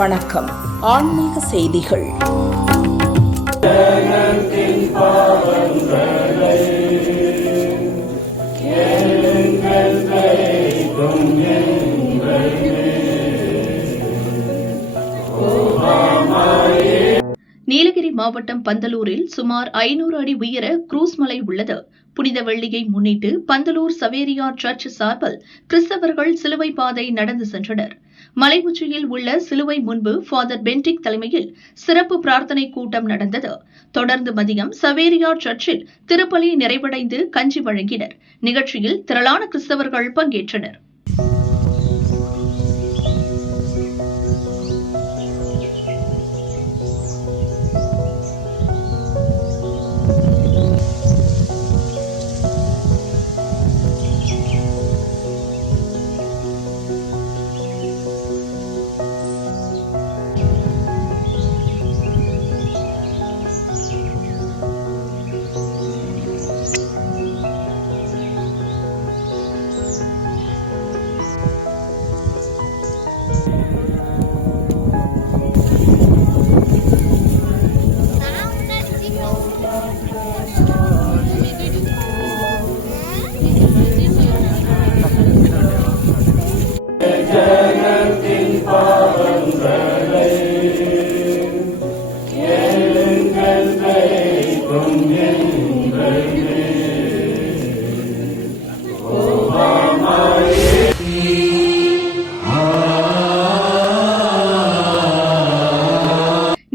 வணக்கம். ஆன்மீக செய்திகள். நீலகிரி மாவட்டம் பந்தலூரில் சுமார் 500 அடி உயர குரூஸ் மலை உள்ளது. புனித வெள்ளியை முன்னிட்டு பந்தலூர் சவேரியார் சர்ச் சார்பில் கிறிஸ்தவர்கள் சிலுவை பாதை நடந்து சென்றனர். மலை உச்சியில் உள்ள சிலுவை முன்பு ஃபாதர் பென்டிக் தலைமையில் சிறப்பு பிரார்த்தனை கூட்டம் நடந்தது. தொடர்ந்து மதியம் சவேரியார் சர்ச்சில் திருப்பலி நிறைவடைந்து கஞ்சி வழங்கினர். நிகழ்ச்சியில் திரளான கிறிஸ்தவர்கள் பங்கேற்றனர்.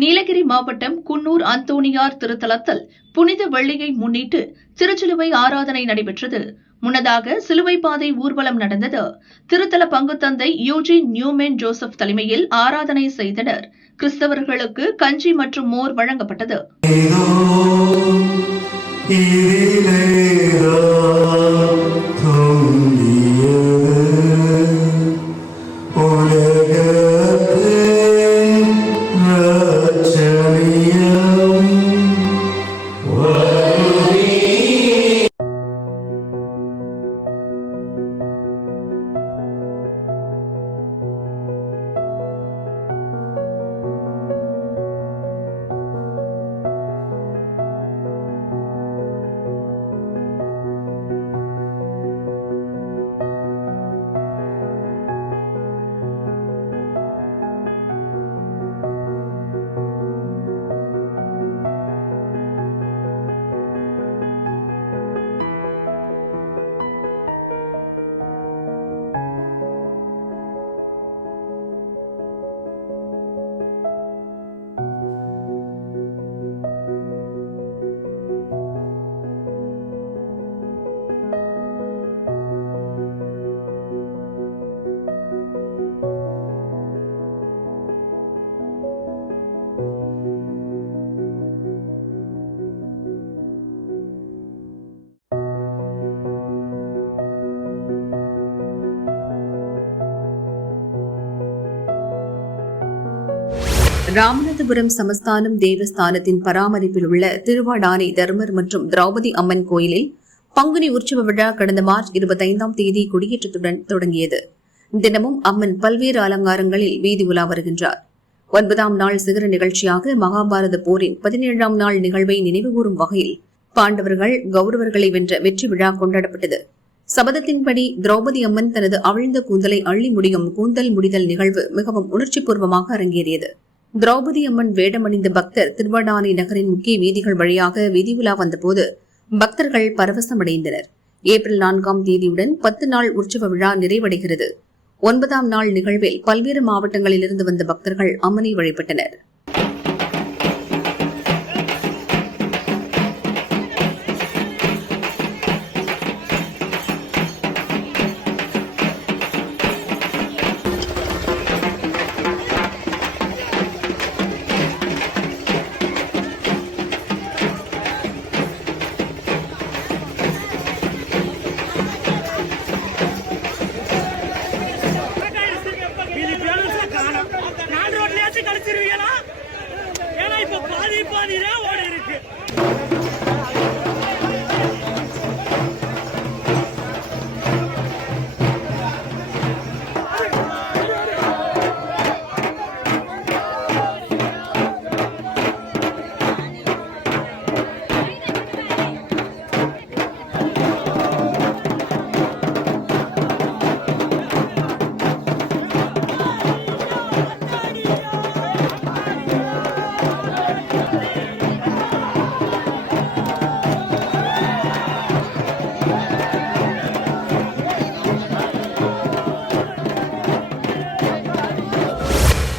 நீலகிரி மாவட்டம் குன்னூர் அந்தோணியார் திருத்தலத்தில் புனித வெள்ளியை முன்னிட்டு திருச்சிலுவை ஆராதனை நடைபெற்றது. முன்னதாக சிலுவை பாதை ஊர்வலம் நடந்தது. திருத்தல பங்குத்தந்தை யூஜின் நியூமேன் ஜோசப் தலைமையில் ஆராதனை செய்தனர். கிறிஸ்தவர்களுக்கு கஞ்சி மற்றும் மோர் வழங்கப்பட்டது. ராமநாதபுரம் சமஸ்தானம் தேவஸ்தானத்தின் பராமரிப்பில் உள்ள திருவாடானை தர்மர் மற்றும் திரௌபதி அம்மன் கோயிலில் பங்குனி உற்சவ விழா கடந்த மார்ச் 25ஆம் தேதி கொடியேற்றத்துடன் தொடங்கியது. தினமும் அம்மன் பல்வேறு அலங்காரங்களில் வீதி உலா வருகின்றார். 9ஆம் நாள் சிகர நிகழ்ச்சியாக மகாபாரத போரின் 17ஆம் நாள் நிகழ்வை நினைவுகூரும் வகையில் பாண்டவர்கள் கௌரவர்களை வென்ற வெற்றி விழா கொண்டாடப்பட்டது. சபதத்தின்படி திரௌபதி அம்மன் தனது அவிழ்ந்த கூந்தலை அள்ளி முடியும் கூந்தல் முடிதல் நிகழ்வு மிகவும் உணர்ச்சிபூர்வமாக அரங்கேறியது. திரௌபதி அம்மன் வேடமணிந்த பக்தர் திருவடானை நகரின் முக்கிய வீதிகள் வழியாக வீதி உலா வந்தபோது பக்தர்கள் பரவசமடைந்தனர். ஏப்ரல் 4ஆம் தேதியுடன் 10 நாள் உற்சவ விழா நிறைவடைகிறது. 9ஆம் நாள் நிகழ்வில் பல்வேறு மாவட்டங்களிலிருந்து வந்த பக்தர்கள் அம்மனை வழிபட்டனர்.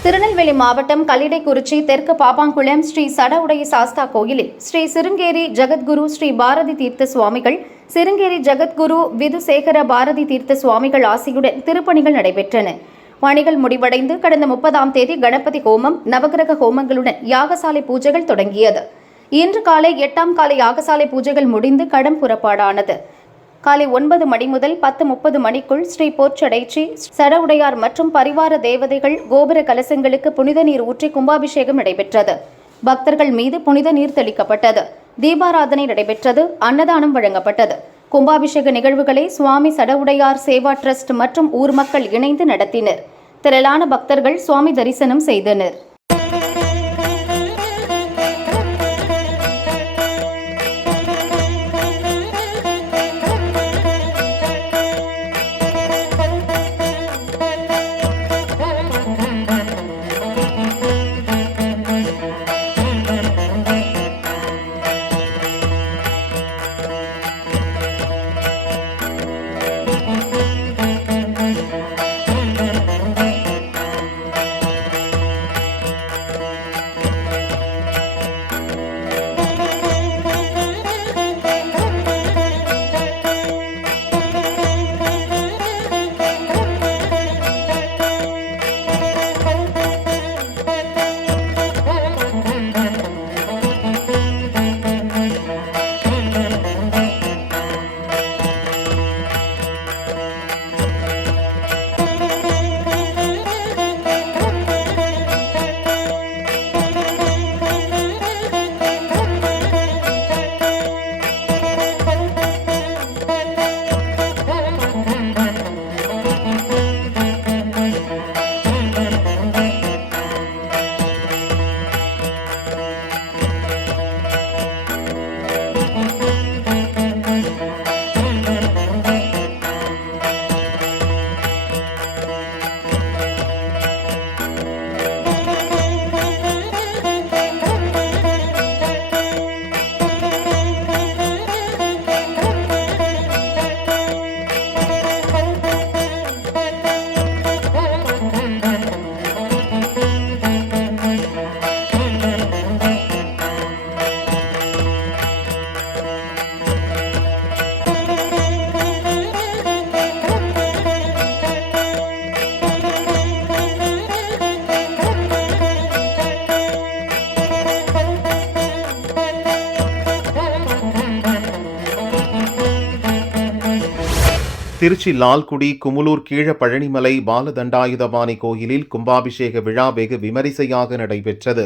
திருநெல்வேலி மாவட்டம் கல்லிடைக்குறிச்சி தெற்கு பாப்பாங்குளம் ஸ்ரீ சடஉடைய சாஸ்தா கோயிலில் ஸ்ரீ சிருங்கேரி ஜெகத்குரு ஸ்ரீ பாரதி தீர்த்த சுவாமிகள், சிருங்கேரி ஜெகத்குரு விதுசேகர பாரதி தீர்த்த சுவாமிகள் ஆசியுடன் திருப்பணிகள் நடைபெற்றன. பணிகள் முடிவடைந்து கடந்த 30ஆம் தேதி கணபதி ஹோமம், நவகிரக ஹோமங்களுடன் யாகசாலை பூஜைகள் தொடங்கியது. இன்று காலை 8ஆம் கால யாகசாலை பூஜைகள் முடிந்து கடம் புறப்பாடானது. காலை 9 மணி முதல் 10:30 மணிக்குள் ஸ்ரீ போர்ச்சடைச்சி சடஉடையார் மற்றும் பரிவார தேவதைகள் கோபுர கலசங்களுக்கு புனித நீர் ஊற்றி கும்பாபிஷேகம் நடைபெற்றது. பக்தர்கள் மீது புனித நீர் தெளிக்கப்பட்டது. தீபாராதனை நடைபெற்றது. அன்னதானம் வழங்கப்பட்டது. கும்பாபிஷேக நிகழ்வுகளை சுவாமி சடஉடையார் சேவா டிரஸ்ட் மற்றும் ஊர் மக்கள் இணைந்து நடத்தினர். திரளான பக்தர்கள் சுவாமி தரிசனம் செய்தனர். திருச்சி லால்குடி குமுலூர் கீழ பழனிமலை பாலதண்டாயுதபாணி கோயிலில் கும்பாபிஷேக விழா வெகு விமரிசையாக நடைபெற்றது.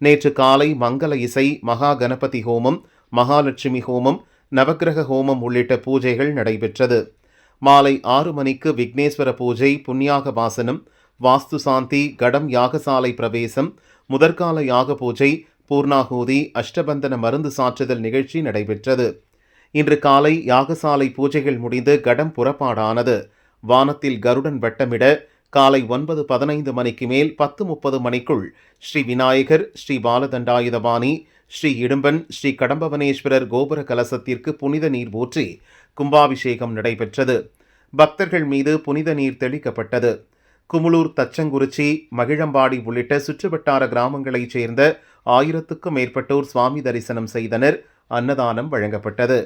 நேற்று காலை மங்கள இசை, மகா கணபதி ஹோமம், மகாலட்சுமி ஹோமம், நவக்கிரக ஹோமம் உள்ளிட்ட பூஜைகள் நடைபெற்றது. மாலை 6 மணிக்கு விக்னேஸ்வர பூஜை, புண்ணியாக வாசனம், வாஸ்து சாந்தி, கடம் யாகசாலை பிரவேசம், முதற்கால யாக பூஜை, பூர்ணாகூதி, அஷ்டபந்தன மருந்து சாற்றுதல் நிகழ்ச்சி நடைபெற்றது. இன்று காலை யாகசாலை பூஜைகள் முடிந்து கடம் புறப்பாடானது. வானத்தில் கருடன் வட்டமிட காலை 9:15 மணிக்கு மேல் 10:30 மணிக்குள் ஸ்ரீ விநாயகர், ஸ்ரீ பாலதண்டாயுதபாணி, ஸ்ரீ இடும்பன், ஸ்ரீ கடம்பவனேஸ்வரர் கோபுர கலசத்திற்கு புனித நீர் ஊற்றி கும்பாபிஷேகம் நடைபெற்றது. பக்தர்கள் மீது புனித நீர் தெளிக்கப்பட்டது. குமுலூர், தச்சங்குறிச்சி, மகிழம்பாடி உள்ளிட்ட சுற்றுவட்டார கிராமங்களைச் சேர்ந்த 1000க்கும் மேற்பட்டோர் சுவாமி தரிசனம் செய்தனர். அன்னதானம் வழங்கப்பட்டது.